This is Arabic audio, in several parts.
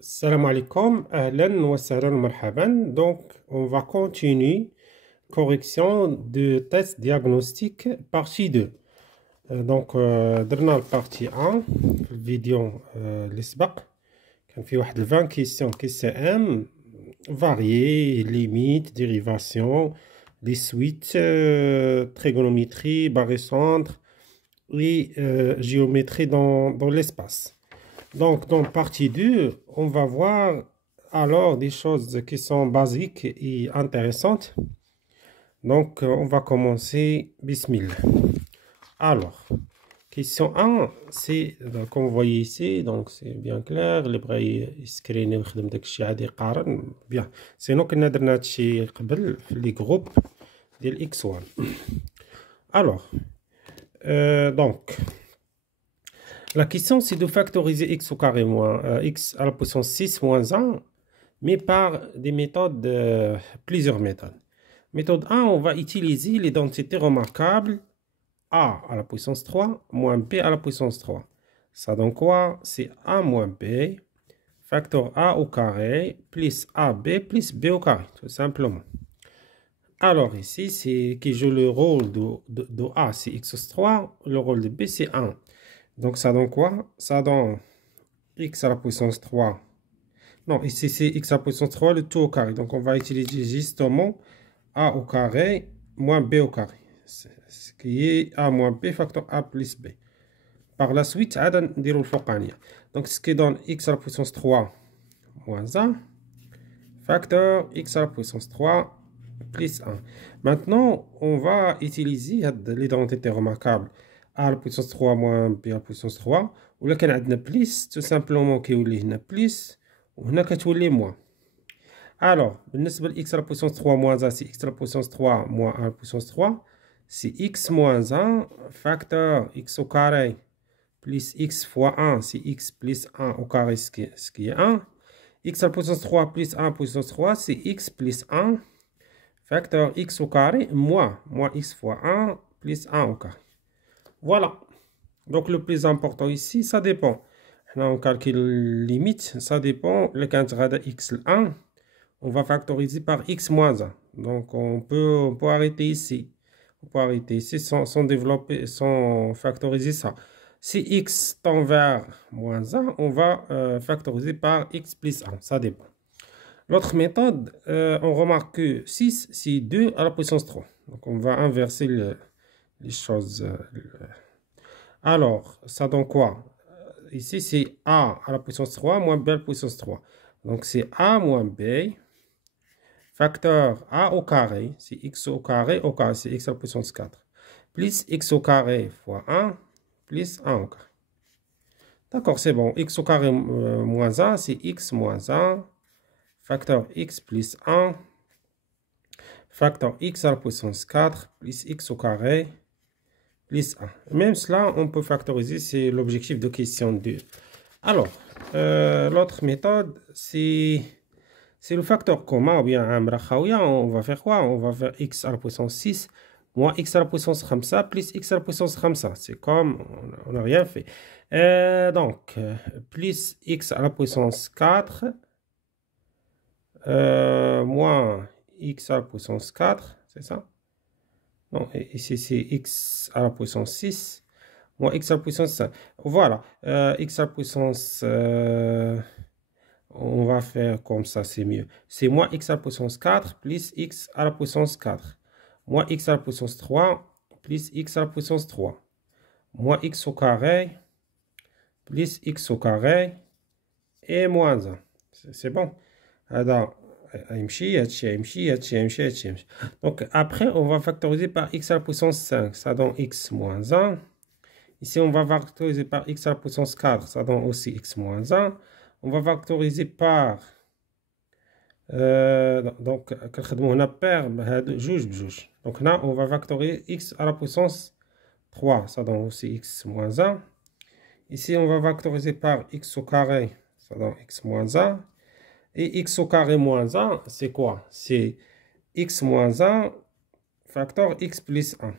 Salam alaikum, ahlan wa sahlan wa marhaban. Donc, on va continuer correction de test diagnostic partie 2. درنا البارتي 1 في الفيديو اللي سبق كان فيه واحد 20 كيسيون كي سي ام فاريي ليميت ديريفاسيون لي سويت trigonométrie barycentre et géométrie dans l'espace. Donc, dans partie 2, on va voir alors des choses qui sont basiques et intéressantes. Donc, on va commencer. Bismillah. Alors, question 1, c'est, comme vous voyez ici, donc c'est bien clair. Les bras screenés, نخدم داكشي عادي يقارن. Bien. Sinon, كنا درنا هادشي قبل في les groupes ديال x1. Alors, donc, la question, c'est de factoriser x au carré moins x à la puissance 6 moins 1, mais par des méthodes, plusieurs méthodes. Méthode 1, on va utiliser l'identité remarquable a à la puissance 3 moins b à la puissance 3. Ça donne quoi? C'est a moins b, facteur a au carré, plus ab plus b au carré, tout simplement. Alors ici, c'est qui joue le rôle de a, c'est x 3, le rôle de b, c'est 1. Donc, ça donne quoi? Ça donne x à la puissance 3. Non, ici, c'est x à la puissance 3, le tout au carré. Donc, on va utiliser justement a au carré moins b au carré. Ce qui est a moins b facteur a plus b. Par la suite, on va dire le fokania. Donc, ce qui donne x à la puissance 3 moins 1 facteur x à la puissance 3 plus 1. Maintenant, on va utiliser l'identité remarquable a à la puissance 3 moins b à la puissance 3 ولا كان عندنا بليس tout simplement كيولي هنا بليس وهنا كتولي موان. Alors بالنسبة ل x à la puissance 3 moins 1 c'est x à la puissance 3 moins 1 à la puissance 3 c'est x moins 1 facteur x au carré plus x fois 1 c'est x plus 1 au carré ce qui est 1. X à la puissance 3 plus 1 à la puissance 3 c'est x plus 1 facteur x au carré moins x fois 1 plus 1 au carré. Voilà. Donc, le plus important ici, ça dépend. Là, on calcule limite, ça dépend. Le quantité x1, on va factoriser par x moins 1. Donc, on peut arrêter ici. On peut arrêter ici sans développer, sans factoriser ça. Si x tend vers moins 1, on va factoriser par x plus 1. Ça dépend. L'autre méthode, on remarque que 6, c'est 2 à la puissance 3. Donc, on va inverser les choses. Alors, ça donne quoi? Ici, c'est a à la puissance 3 moins b à la puissance 3. Donc, c'est a moins b facteur a au carré. C'est x au carré, c'est x à la puissance 4. Plus x au carré fois 1 plus 1 au carré. D'accord, c'est bon. X au carré moins 1, c'est x moins 1 facteur x plus 1 facteur x à la puissance 4 plus x au carré plus 1. Même cela, on peut factoriser, c'est l'objectif de question 2. Alors, l'autre méthode, c'est le facteur commun, ou bien on va faire quoi? On va faire x à la puissance 6 moins x à la puissance 5 plus x à la puissance 5. C'est comme, on n'a rien fait. Donc, plus x à la puissance 4 moins x à la puissance 4, c'est ça? Non, ici c'est x à la puissance 6 moins x à la puissance 5. Voilà, x à la puissance, on va faire comme ça, c'est mieux. C'est moins x à la puissance 4 plus x à la puissance 4. Moins x à la puissance 3 plus x à la puissance 3. Moins x au carré plus x au carré et moins 1. C'est bon. Alors, donc après on va factoriser par x à la puissance 5, ça donne x moins 1. Ici on va factoriser par x à la puissance 4, ça donne aussi x moins 1. On va factoriser par donc on a paire donc là on va factoriser x à la puissance 3, ça donne aussi x moins 1. Ici on va factoriser par x au carré, ça donne x moins 1. Et x au carré moins 1, c'est quoi? C'est x moins 1 facteur x plus 1.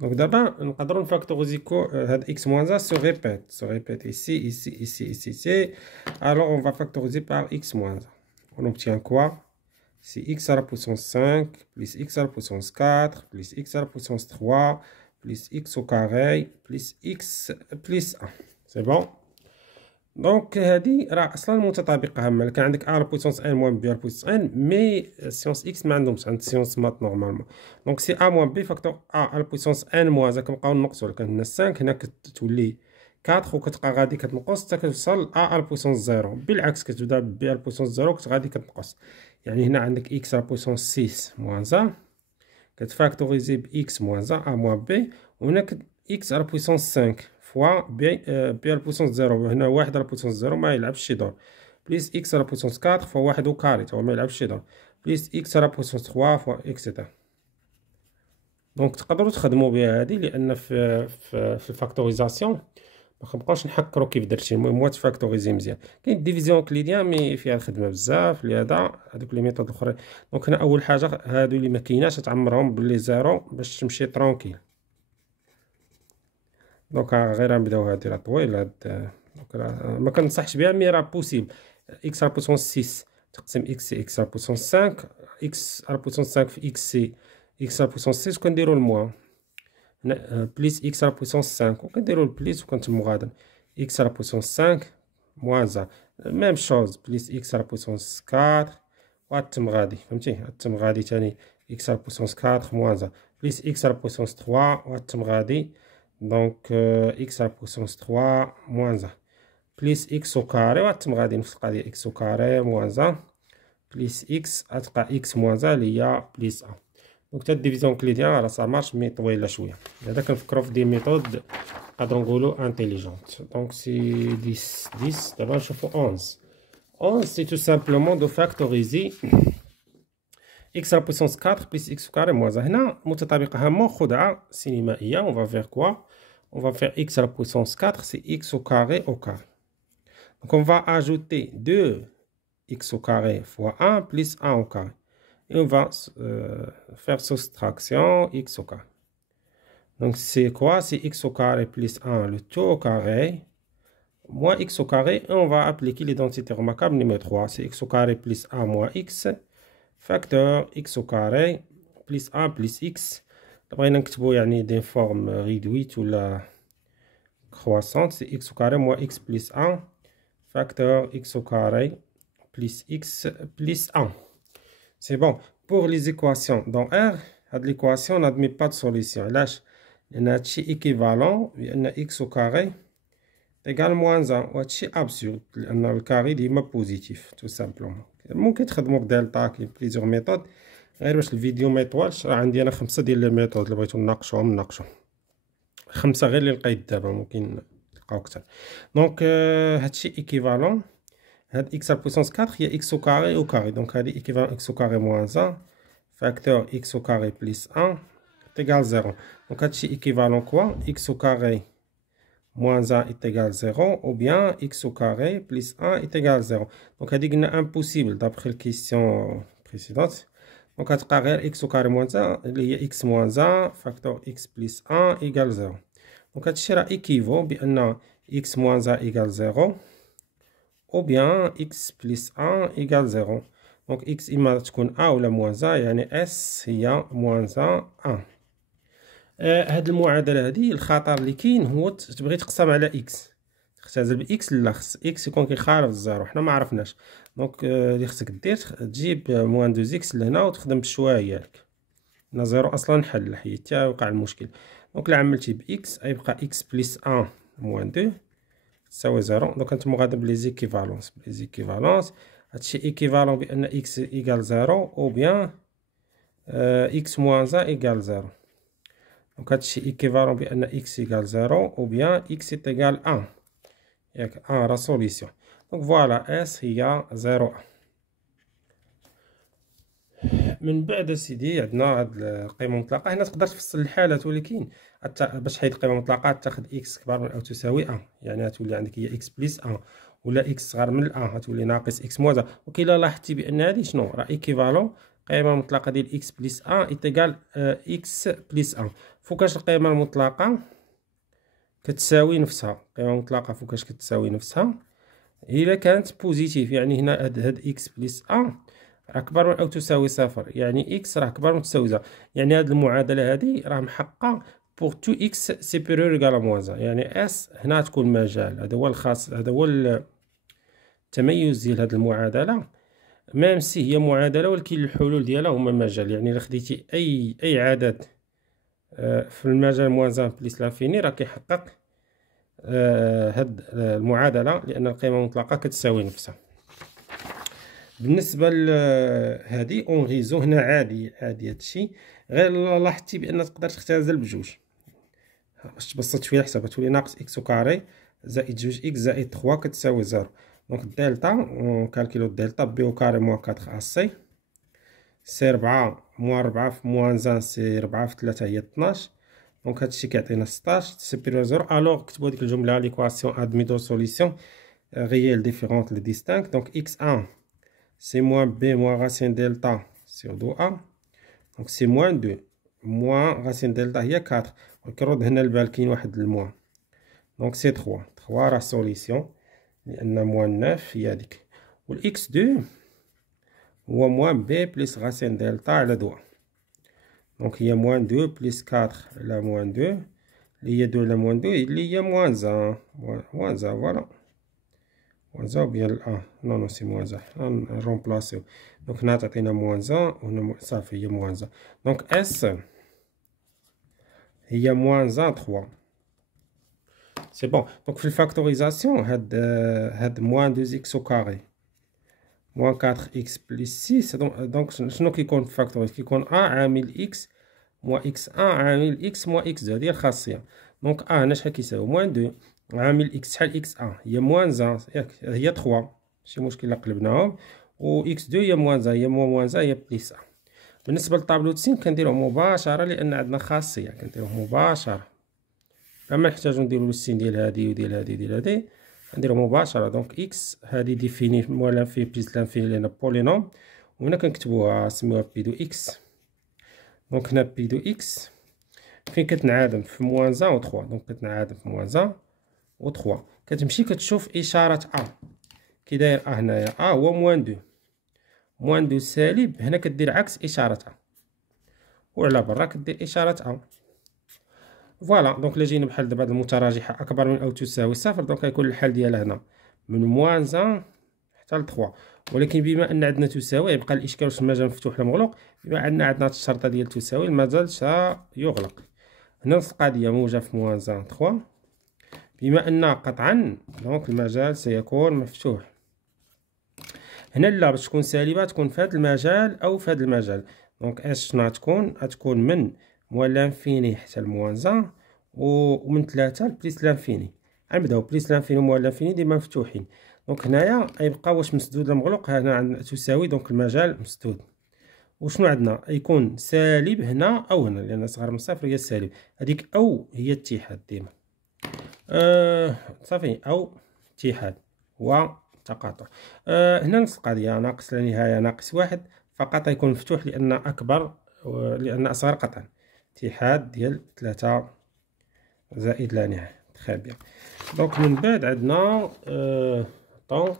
Donc d'abord, nous allons factoriser x moins 1 se répète ici, ici, ici, ici, ici. Alors on va factoriser par x moins 1. On obtient quoi? C'est x à la puissance 5 plus x à la puissance 4 plus x à la puissance 3 plus x au carré plus x plus 1. C'est bon? Donc هذه راه اصلا متطابقه. هما كان عندك a على puissance n moins b على puissance n مي سيونس x ما عندهمش، عند سيونس مات نورمالمون. دونك سي a moins b فاكتور a على puissance n moins كنبقاو نقصوا. كان هنا 5 هنا كتولي 4 وكتبقى غادي كتنقص حتى كتوصل a على puissance 0. بالعكس كتبدا b على puissance 0 غادي كتنقص. يعني هنا عندك x على puissance 6 moins 1 كتفاكتوريزي ب x moins 1 a moins b، وهنا x على puissance 5 فوا بي على بويسونس 0 هنا 1 على بويسونس 0 ما يلعبش شي دور، بليس اكس على بويسونس 4 فوا 1 او كاري هو ما يلعبش شي دور، بليس اكس على بويسونس 3 فوا اكسيتيرا. دونك تقدروا تخدموا بها هذه، لان في الفاكتوريزاسيون ما كنبقاوش نحكروا كيف درتي. المهم هو تفاكتوريزي مزيان. كاين الديفيزيون كليديان مي فيها الخدمه بزاف، لهذا هذوك لي ميثود الاخرين. دونك هنا اول حاجه هادو اللي ما كايناش تعمرهم باللي زيرو باش تمشي ترونكيل. دونك غير نبداو هادي راه طويل هاد. دونك ما كنصحش بها مي راه بوسيبل. اكس على بويسونس 6 تقسم اكس سي اكس على بويسونس 5 اكس على بويسونس 5 في اكس سي اكس على بويسونس 6 وكنديرو الموان هنا بليس اكس على بويسونس 5 وكنديرو البليس وكنتمو غادا اكس على بويسونس 5 موان زا ميم شوز بليس اكس على بويسونس 4 وغاتم غادي فهمتي. غاتم غادي تاني اكس على بويسونس 4 موان زا بليس اكس على بويسونس 3 وغاتم غادي دونك x على بويسونس 3 moins 1 بليس x au carré وغاتم غادي نفس القضيه x au carré moins 1 بليس x غتبقى x moins 1 اللي هي بليس 1. دونك حتى الديفيزيون كليديان راه صا مارش مي طويله شويه. هذا كنفكروا في دي ميثود نقدروا نقولوا انتيليجونت. دونك سي 10 10 دابا نشوفوا 11 سي تو سامبلومون دو فاكتوريزي x على بويسونس 4 بليس x au carré moins 1. هنا متطابقه هامه خدعه سينمائيه. on va faire quoi? On va faire x à la puissance 4, c'est x au carré au carré. Donc on va ajouter 2x au carré fois 1 plus 1 au carré. Et on va faire soustraction x au carré. Donc c'est quoi? C'est x au carré plus 1, le tout au carré, moins x au carré. Et on va appliquer l'identité remarquable numéro 3. C'est x au carré plus 1 moins x, facteur x au carré plus 1 plus x. بغينا نكتبو يعني دي فورم ريدويت ولا croissante. C'est x au carré moins x plus 1 facteur x au carré plus x plus 1. C'est bon. Pour les équations dans R, l'équation n'admet pas de solution. Là, il y a équivalent, il y a x au carré égale moins 1. C'est absurde. Le carré est positif, tout simplement. ممكن تخدموا بدلتا. كاين بليزيور ميثود. غير باش الفيديو ما يطولش راه عندي انا 5 ديال لي ميثود اللي بغيتو نناقشوهم 5 غير اللي لقيت دابا، ممكن تلقاو اكثر. دونك هادشي ايكيفالون. هاد اكس على بويسونس 4 هي اكس او كاري او كاري. دونك هادي ايكيفالون اكس او كاري موان 1 فاكتور اكس او كاري بليس 1 تيغال 0. دونك هادشي ايكيفالون كوا اكس او كاري موان 1 تيغال 0 او بيان اكس او كاري بليس 1 تيغال 0. دونك هادي قلنا امبوسيبل دابخي الكيسيون بريسيدونت. دونك غتبقى غير x au carré moins 1 اللي هي x moins 1 فاكتور x plus 1 égale 0. دونك هادشي راه ايكيفو بان x moins 1 égale 0 ou bien x plus 1 égale 0. دونك x اما تكون a ولا moins 1 يعني s هي moins 1. هاد المعادله هادي الخطر اللي كاين هو تبغي تقسم على x تختزل باكس. لا خص اكس يكون كيخالف الزيرو، حنا ما عرفناش. دونك اللي خصك دير تجيب موان 2 اكس لهنا وتخدم بالشوايه ديالك. هنا زيرو اصلا حل حيد حتى وقع المشكل. دونك الا عملتي باكس غيبقى اكس بليس 1 موان 2 تساوي زيرو. دونك نتوما غادا بلي زيكيفالونس هادشي ايكيفالون بان اكس ايكال زيرو او بيان اكس موان 1 ايكال زيرو. دونك هادشي ايكيفالون بان اكس ايكال زيرو او بيان اكس ايكال 1 ياك راه سوليسيون. دونك فوالا اس هي 0. من بعد سيدي عندنا هاد القيمه المطلقه. هنا تقدر تفصل الحالات، ولكن باش تحيد القيمه المطلقه تاخذ اكس كبر من او تساوي 1 يعني غتولي عندك هي اكس بليس 1 ولا اكس صغر من 1 غتولي ناقص اكس موازا. وكاين لاحظتي بان هادي شنو راه ايكيفالون القيمة المطلقة ديال إكس بليس أن إيتيكال إكس بليس أن. فوقاش القيمة المطلقة كتساوي نفسها، القيمة المطلقة فوقاش كتساوي نفسها إلا كانت بوزيتيف، يعني هنا هاد إكس بليس أن راه كبر من أو تساوي صفر، يعني إكس راه كبر من تساوي صفر، يعني هاد المعادلة هادي راه محققة بوغ تو إكس سيبيريور إيكال موان زان، يعني إس هنا تكون مجال. هذا هو الخاص، هذا هو التميز ديال هاد المعادلة. ميم سي هي معادلة ولكن الحلول ديالها هما مجال، يعني إلا خديتي أي عدد في المجال موان زان بليس لانفيني راه كيحقق هاد المعادلة، لأن القيمة المطلقة كتساوي نفسها. بالنسبة لهادي اون غيزو هنا عادي هادشي، غير لاحظتي بأن تقدر تختزل بجوج. باش تبسط شوية الحساب تولي ناقص إكس أو كاري زائد جوج إكس زائد 3 كتساوي زيرو. دونك الدلتا نكالكيلو الدلتا بي أو كاري موان 4 أسي سي 4 موان 4 في موان زان سي 4 في 3 هي 12. دونك هادشي كيعطينا 16 سوبيريور زيرو. ألوغ كتبو هاديك الجملة ليكواسيون أدمي دو سوليسيون réelle différente les distinctes. Donc x1 c'est moins b moins racine delta sur 2a. Donc c'est moins 2 moins racine delta هي 4. ونكرد هنا البال كاين واحد الموان. Donc c'est 3 راه سوليسيون لأن موان 9 هي هاديك. والإكس 2 هو موان b بلس racine delta على 2. Donc هي موان 2 بلس 4 على موان 2 اللي هي 2 على موان 2 اللي هي موان زان. موان زان فوالا. موان زان ou bien الأ نو سي موان زان نرومبلاسيو. دونك هنا تعطينا موان زان وهنا صافي هي موان زان. دونك اس هي موان زان 3 سي بون. دونك في الفاكتوريزاسيون هاد موان 2 إكس أو كاري موان 4 إكس بلس 6. دونك شنو كيكون في الفاكتوريز؟ كيكون أ عامل إكس موان إكس أ عامل إكس موان إكس 2. هادي الخاصية. دونك أ هنا شحال كيساوي؟ موان 2 عامل إكس شحال إكس أ هي موان زان ياك هي 3 ماشي مشكل إلا قلبناهم، و إكس 2 هي موان زان هي موان زان هي بليس أ. بالنسبة للطابلو تسين كنديروه مباشرة لأن عندنا خاصية كنديروه مباشرة، أما نحتاجو نديرو السين ديال هادي وديال هادي وديال هادي نديرو مباشرة. دونك إكس هادي ديفيني موان لانفيني بليس لانفيني لأن بولينوم، وهنا كنكتبوها نسميوها بي دو إكس. دونك هنا بي دو إكس فين كتنعادم في موان زان و 3. دونك كتنعادم في موان زان و 3 كتمشي كتشوف إشارة أ كي داير أ هنايا أ هو موان 2 موان 2 سالب، هنا كدير عكس إشارة أ وعلى برا كدير إشارة أ. فوالا. دونك إلا جينا بحال دابا هاد المتراجحة أكبر من أو تساوي صفر، دونك غيكون الحل ديالها هنا من موان زان حتى ل 3. ولكن بما أن عندنا تساوي يبقى الإشكال واش المجال مفتوح ولا مغلوق. بما أن عندنا هاد الشرطة ديال تساوي المجال سيغلق. هنا نفس القضية موجب في موان زان 3 بما أن قطعا دونك المجال سيكون مفتوح. هنا لا باش تكون سالبة تكون في هاد المجال أو في هاد المجال. دونك اش شنو غتكون من موان لانفيني حتى الموان زان ومن 3 لبليس لانفيني. غنبداو بليس لانفيني وموان لانفيني ديما مفتوحين. دونك هنايا غيبقى واش مسدود ولا مغلوق. هنا عندنا تساوي دونك المجال مسدود. وشنو عندنا؟ يكون سالب هنا أو هنا لأن صغر من صفر هي السالب. هذيك أو هي اتحاد ديما صافي أو اتحاد وتقاطع. هنا نفس القضية ناقص لا نهاية ناقص 1 فقط يكون مفتوح لأن أكبر لأن أصغر قطعا. اتحاد ديال 3 زائد لا نهاية. تخي بيان. دونك من بعد عندنا دونك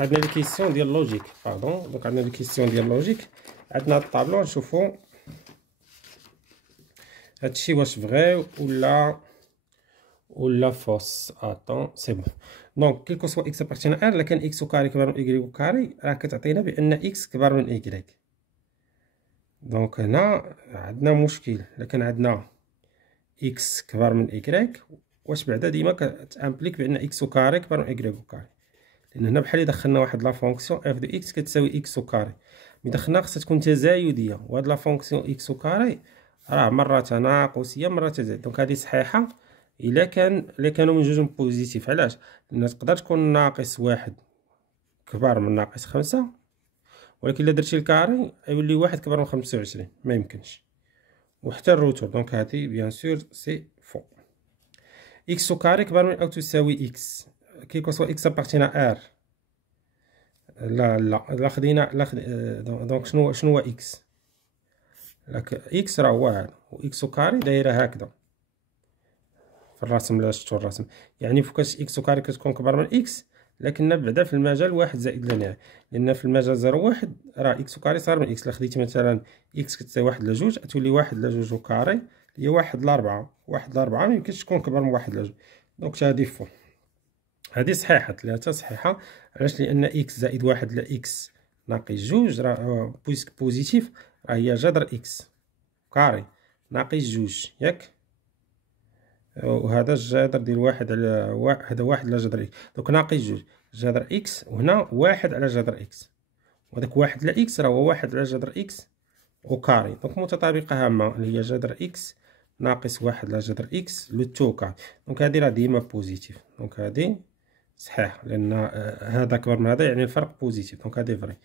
عندنا لي كيسيون ديال لوجيك دونك عندنا لي كيسيون ديال لوجيك. عندنا الطابلو نشوفو هادشي واش فغي ولا فوس. سي بون. دونك كيلكو سوا اكس ابارتينا ار الا كان اكس كاري كبر من ايكغيك كاري راه كتعطينا بان اكس كبر من ايكغيك. دونك هنا عندنا مشكل الا كان عندنا اكس كبر من ايكغيك واش بعدا ديما كتامبليك بان اكس كاري كبر من ايكغيك كاري، لان هنا بحال دخلنا واحد لا فونكسيون اف دو اكس كتساوي اكس كاري. ملي دخلنا خصها تكون تزايديه، وهاد لا فونكسيون اكس كاري راه مرة تناقصيه مرة تزايد. دونك هادي صحيحة إلا كانوا من جوج بوزيتيف. علاش؟ لأن تقدر تكون ناقص 1 كبر من ناقص 5، ولكن إلا درتي الكاري يولي 1 كبر من 25 ما يمكنش. وحتى الروتور دونك هادي بيان سور سي فو. إكس كاري كبر من أو تساوي إكس كيكو سوا إكس أبارتينا آر. لا خدينا دونك شنو هو إكس؟ لك اكس راه هو هذا، و اكس كاري دايره هكذا في الرسم. لا شفتو الرسم يعني فوقاش اكس كاري كتكون كبر من اكس، لكن بعدا في المجال واحد زائد لا نهاية، لان في المجال 0 1 راه اكس كاري صار من اكس. الا خديتي مثلا اكس كتساوي 1 على 2 تولي 1 على 2 وكاري هي 1 على 4. 1 على 4 ميمكنش تكون كبر من 1 على 2. دونك هادي فو هادي صحيحة، 3 صحيحة. علاش؟ لان اكس زائد 1 على اكس ناقص 2 راه بويسك بوزيتيف، راه هي جذر اكس كاري ناقص 2 ياك، وهذا الجذر ديال 1 على هذا 1 على جذر اكس. دوك ناقص 2 جذر اكس، وهنا 1 على جذر اكس، وهذاك 1 على اكس راه هو 1 على جذر اكس وكاري. دونك متطابقة هامة اللي هي جذر اكس ناقص 1 على جذر اكس لو تو كاري. دونك هادي راه ديما بوزيتيف، دونك هادي صحيح، لان هذا كبر من هذا يعني الفرق بوزيتيف. دونك هادي فري.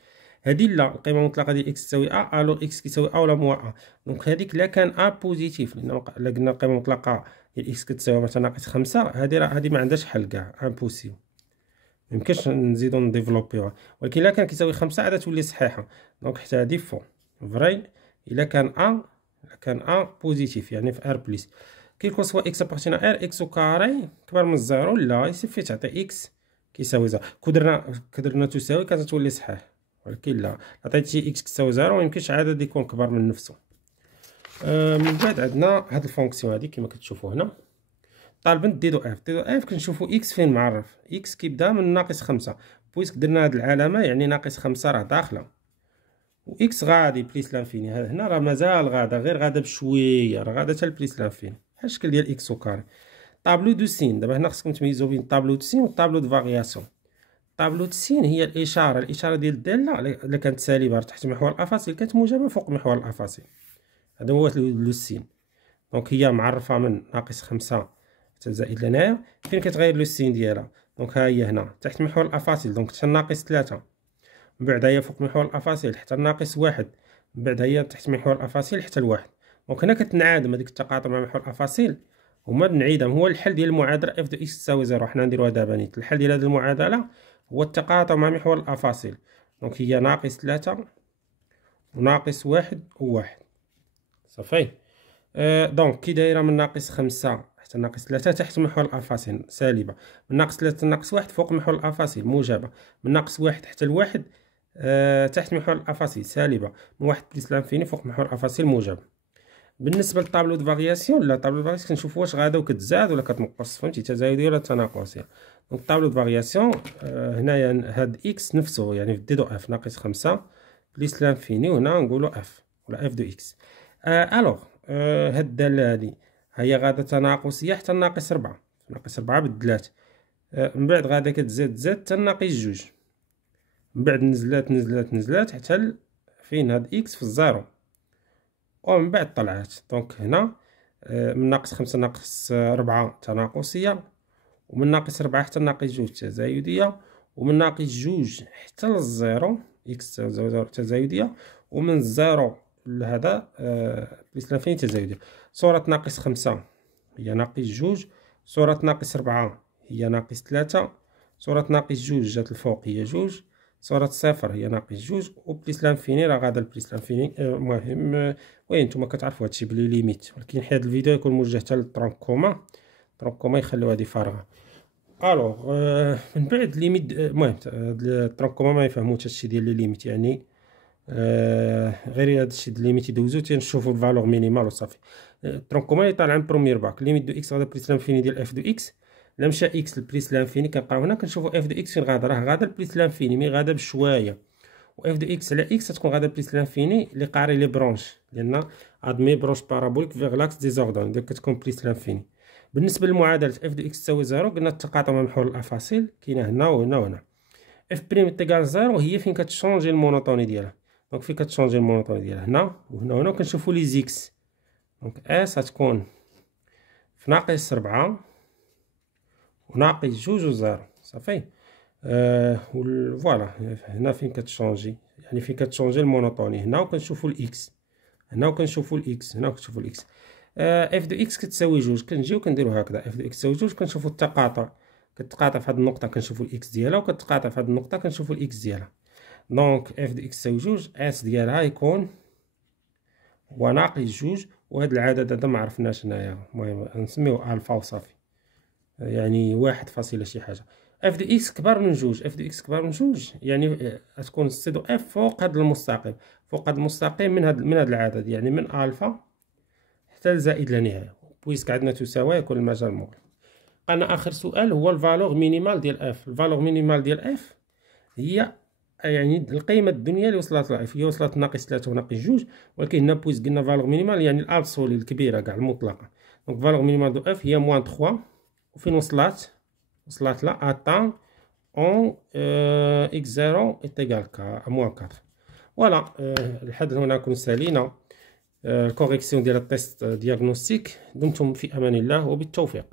هادي لا، القيمه المطلقه ديال اكس تساوي ا، الو اكس كيساوي ا ولا موا ا. دونك هذيك لا كان ا بوزيتيف، لان الا قلنا القيمه المطلقه ديال اكس كتساوي مثلا ناقص 5، هادي ما عندهاش حل كاع، امبوسيبل، ميمكنش نزيدو نديفلوبيوها. ولكن الا كان كيساوي 5 عاد تولي صحيحه. دونك حتى هادي فو فري. الا كان ا بوزيتيف يعني في ار بليس كيكون سوا اكس ابارتينا ار اكس كاري كبر من الزيرو، لا يصيفي تعطي اكس كيساوي زيرو. كدرنا تساوي كتولي صحيح، ولكن لا عطيتي اكس كتساوي زيرو ميمكنش عدد يكون كبر من نفسه. من بعد عندنا هاد الفونكسيون هادي كما كتشوفوا هنا، طالبا دي دو اف كنشوفوا اكس فين معرف. اكس كيبدا من ناقص 5، بويسك درنا هاد العلامه يعني ناقص 5 راه داخله، و اكس غادي بليس لانفيني. هنا راه مازال غادا، غير غادا بشويه، راه غادا حتى لبليس لانفيني بحال الشكل ديال اكس وكاري. طابلو دو سين، دابا هنا خصكم تميزوا بين طابلو دو سين و طابلو دو فارياسيون. طابلو دو سين هي الاشاره ديال الداله الا كانت سالبه تحت محور الافاصيل كانت موجبه فوق محور الافاصيل، هذا هو لو سين. دونك هي معرفه من ناقص 5 حتى زائد لا نهايه. فين كتغير لو سين ديالها؟ دونك ها هي هنا تحت محور الافاصيل، دونك حتى ناقص 3، من بعد هي فوق محور الافاصيل حتى ناقص 1، من بعد هي تحت محور الافاصيل حتى الواحد. دونك هنا كتنعدم هذيك التقاطع مع محور الافاصيل، وما بنعيدهم. هو الحل ديال المعادله اف دو اكس تساوي 0، حنا نديروها دابا نيت. الحل ديال هذه المعادله هو التقاطع مع محور الافاصيل. دونك هي ناقص 3 وناقص 1 و1 صافي. دونك كي دايره من ناقص 5 حتى ناقص 3 تحت محور الافاصيل سالبه، من ناقص 3 لناقص 1 فوق محور الافاصيل موجبه، من ناقص 1 حتى الواحد تحت محور الافاصيل سالبه، من 1 بليس لانفيني فوق محور الافاصيل موجب. بالنسبه للطابلو دو فارياسيون، لا طابلو دو فارياسيون كنشوفوا واش غادا وكتزاد ولا كتنقص، فهمتي، تزايديه ولا تناقصيه. دونك الطابلو دو فارياسيون هنايا هاد اكس نفسه يعني في دي دو اف ناقص 5 بليس لانفيني، وهنا نقولوا اف ولا اف دو اكس. الوغ هاد الداله هادي هي غادا تناقصيه حتى ناقص 4، ناقص 4 بالدلات، من بعد غادا كتزاد حتى ناقص 2، من بعد نزلات حتى فين هاد اكس في الزيرو، ومن بعد طلعات. دونك هنا من ناقص 5 ناقص 4 تناقصيه، ومن ناقص 4 حتى ناقص 2 تزايديه، ومن ناقص 2 حتى للزيرو اكس تزايديه، ومن الزيرو لهذا بليس لانفيني تزايديه. صورة ناقص 5 هي ناقص 2، صورة ناقص 4 هي ناقص 3، صورة ناقص 2 جات الفوق هي 2، صورة 0 هي ناقص 2، وبليس لانفيني راه غادا لبليس لانفيني. المهم وين نتوما كتعرفوا هادشي بلي ليميت، ولكن حيت الفيديو يكون موجه حتى للطرونك كوما، الطرونك كوما يخليو هادي فارغه. الوغ من بعد ليميت، المهم الطرونك كوما ما يفهموش هادشي ديال لي ليميت، يعني غير هادشي ديال ليميت يدوزو تنشوفو الفالور مينيمال وصافي. الطرونك كوما يطالع من بروميير باك. ليميت دو اكس غادا بليس لانفيني ديال اف دو اكس، لا مشى اكس لبليس لانفيني كنبقاو هنا كنشوفو اف دو اكس فين غادا، راه غادا لبليس لانفيني مي غادا بشويه، و اف دو اكس على اكس تكون غادا بليس لانفيني لي قاري لي برونش، لان ادمي برونش بارابوليك فيغ لاكس ديزوردون، دونك كتكون بليس لانفيني. بالنسبه للمعادله اف دو اكس تساوي 0، قلنا التقاطع مع محور الافاصيل كاينه هنا وهنا وهنا. اف بريم تيكال 0 هي فين كتشونجي المونوطوني ديالها، دونك فين كتشونجي المونوطوني ديالها هنا وهنا وهنا، كنشوفوا لي زيكس. دونك اس غتكون في ناقص 4 وناقص 2 و 0 صافي. فوالا هنا فين كتشونجي، يعني فين كتشونجي المونوطوني هنا، وكنشوفوا الاكس هنا، وكنشوفوا الاكس هنا، وكنشوفوا الاكس. اف دو اكس كتساوي 2، كنجيو كنديرو هكذا، اف دو اكس تساوي 2، كنشوفوا التقاطع، كتقاطع في هاد النقطه كنشوفوا الاكس ديالها، وكتقاطع في هاد النقطه كنشوفوا الاكس ديالها. دونك اف دو اكس تساوي 2، اس ديالها يكون هو ناقص جوج، وهاد العدد هذا ما عرفناش هنايا، المهم نسميوه الفا وصافي، يعني 1 شي حاجه. اف دو اكس كبر من جوج، اف دو اكس كبر من جوج يعني تكون سيدو اف فوق هاد المستقيم، فوق هاد المستقيم من هاد العدد، يعني من الفا حتى لزائد لا نهايه، بويسك عندنا تساوي يكون المجال مغلق. قالنا اخر سؤال هو الفالور مينيمال ديال اف. الفالور مينيمال ديال اف هي يعني القيمه الدنيا اللي وصلت لها اف، هي وصلت ناقص 3 وناقص جوج، ولكن هنا بويس قلنا فالور مينيمال يعني الابسولي الكبيره كاع المطلقه. دونك فالور مينيمال دو اف هي موان 3. وفين وصلت لا اتان اون اكس 0 est égal à موان 4. فوالا لحد هنا نكون سالينا الكوريكسيون ديال التيست دياغنوستيك. دمتم في امان الله وبالتوفيق.